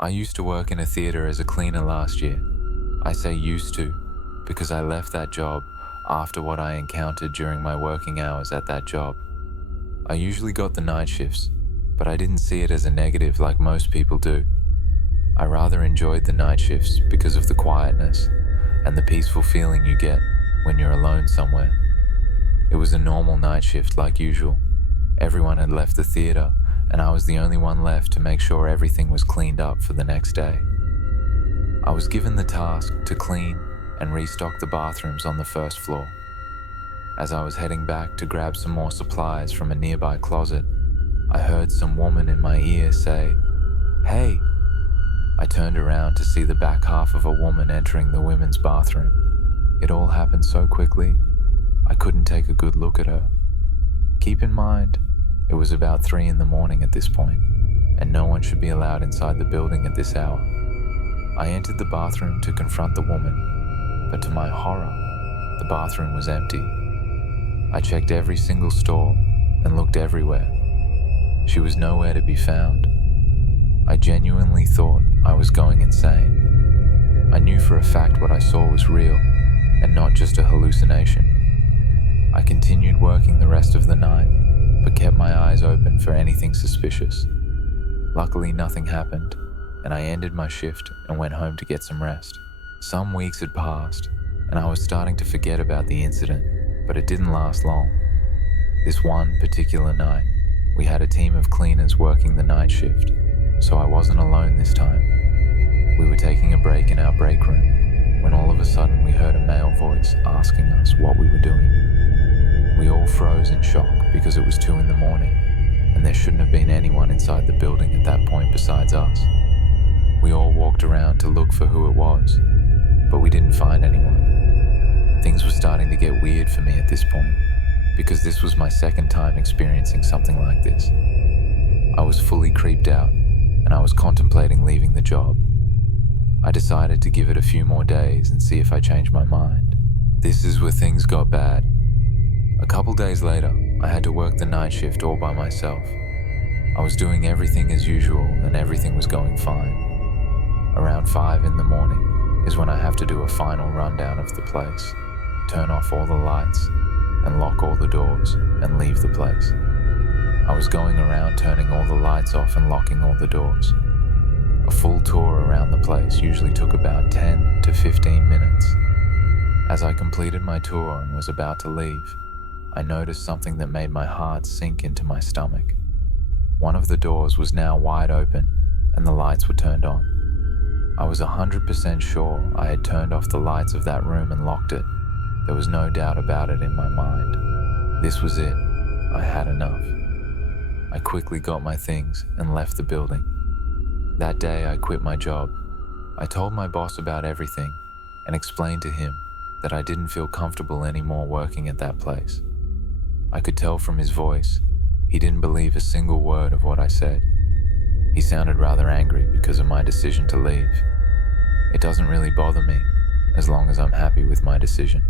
I used to work in a theater as a cleaner last year. I say used to because I left that job after what I encountered during my working hours at that job. I usually got the night shifts, but I didn't see it as a negative like most people do. I rather enjoyed the night shifts because of the quietness and the peaceful feeling you get when you're alone somewhere. It was a normal night shift like usual. Everyone had left the theater and I was the only one left to make sure everything was cleaned up for the next day. I was given the task to clean and restock the bathrooms on the first floor. As I was heading back to grab some more supplies from a nearby closet, I heard some woman in my ear say, "Hey." I turned around to see the back half of a woman entering the women's bathroom. It all happened so quickly, I couldn't take a good look at her. Keep in mind, it was about 3 in the morning at this point, and no one should be allowed inside the building at this hour. I entered the bathroom to confront the woman, but to my horror, the bathroom was empty. I checked every single stall and looked everywhere. She was nowhere to be found. I genuinely thought I was going insane. I knew for a fact what I saw was real and not just a hallucination. I continued working the rest of the night, but kept my eyes open for anything suspicious. Luckily, nothing happened, and I ended my shift and went home to get some rest. Some weeks had passed, and I was starting to forget about the incident, but it didn't last long. This one particular night, we had a team of cleaners working the night shift, so I wasn't alone this time. We were taking a break in our break room, when all of a sudden we heard a male voice asking us what we were doing. We all froze in shock because it was 2 in the morning, and there shouldn't have been anyone inside the building at that point besides us. We all walked around to look for who it was, but we didn't find anyone. Things were starting to get weird for me at this point, because this was my second time experiencing something like this. I was fully creeped out, and I was contemplating leaving the job. I decided to give it a few more days and see if I changed my mind. This is where things got bad. A couple days later, I had to work the night shift all by myself. I was doing everything as usual and everything was going fine. Around 5 in the morning is when I have to do a final rundown of the place, turn off all the lights, and lock all the doors and leave the place. I was going around turning all the lights off and locking all the doors. A full tour around the place usually took about 10 to 15 minutes. As I completed my tour and was about to leave, I noticed something that made my heart sink into my stomach. One of the doors was now wide open and the lights were turned on. I was 100% sure I had turned off the lights of that room and locked it. There was no doubt about it in my mind. This was it. I had enough. I quickly got my things and left the building. That day I quit my job. I told my boss about everything and explained to him that I didn't feel comfortable anymore working at that place. I could tell from his voice, he didn't believe a single word of what I said. He sounded rather angry because of my decision to leave. It doesn't really bother me, as long as I'm happy with my decision.